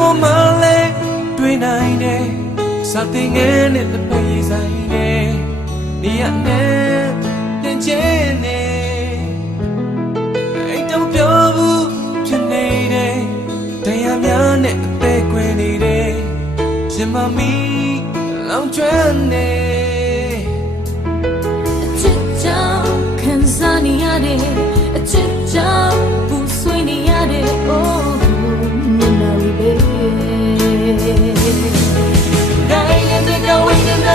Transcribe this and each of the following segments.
ပေါ်မှာလဲတွေ့နိုင်တယ်စာသင်ငယ်နဲ့လက်ဖက်ရည်ဆိုင်နဲ့နေရနဲ့တင်ချင်နေအိမ်တော့ပြောဘူးဖြစ်နေတယ်တရားများနဲ့အသေးခွေနေတယ်ရှင်မမီလောင်ကျွမ်းနေ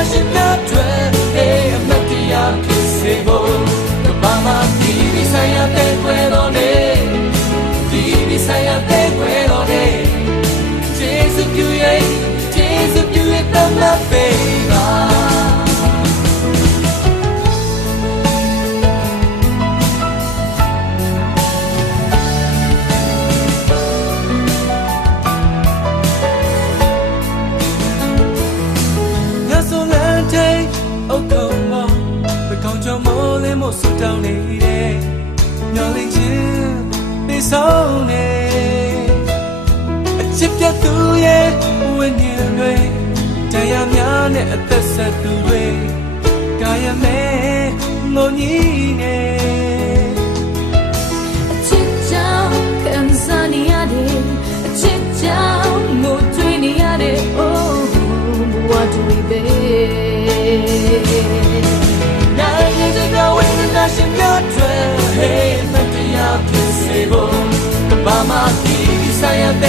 ရှင်များတွေအမတ်တရားဖြစ်စေဖို့ င့်မိုးလင်းမို့ဆူတောင်းနေတယ်ညော်လင်းချင်းနေဆုံးနေအချစ်ပြတ်သူရဲ့ဝိညာဉ်တွေတရားများနဲ့အသက်ဆက်သူတွေကာယမဲငုံကြီးနေ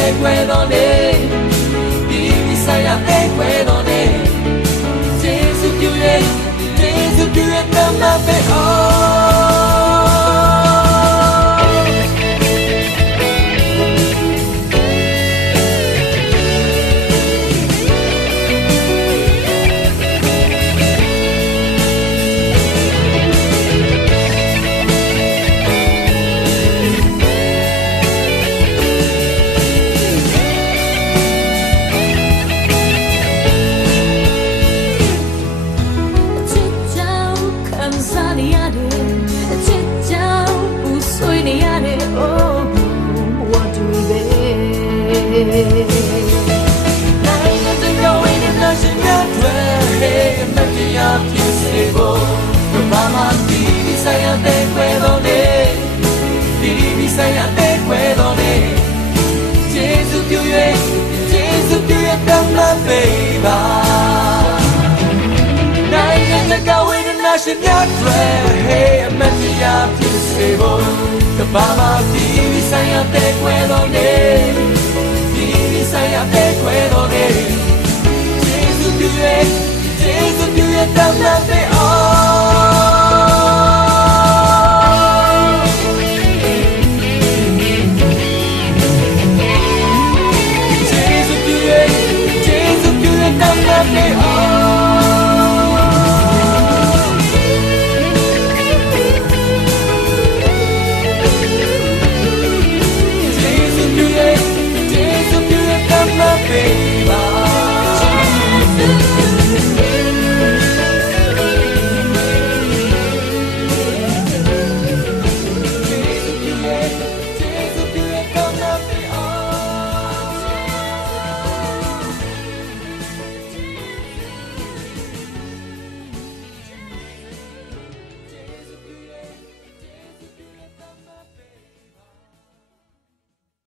ဆိုင်ရတဲ့ ဇူးပြုရဲ့တမန်ပေးပါနိုင်ငံတကာဝိညာဉ်များရှင်များတွေ hey အမတရားဖြစ်စေဖို့ကဘာမှဒီဆိုင်ရတဲ့ခွဲတော်နေဒီဆိုင်ရတဲ့ခွဲတော်နေ Jesus do it, Jesus do it, down that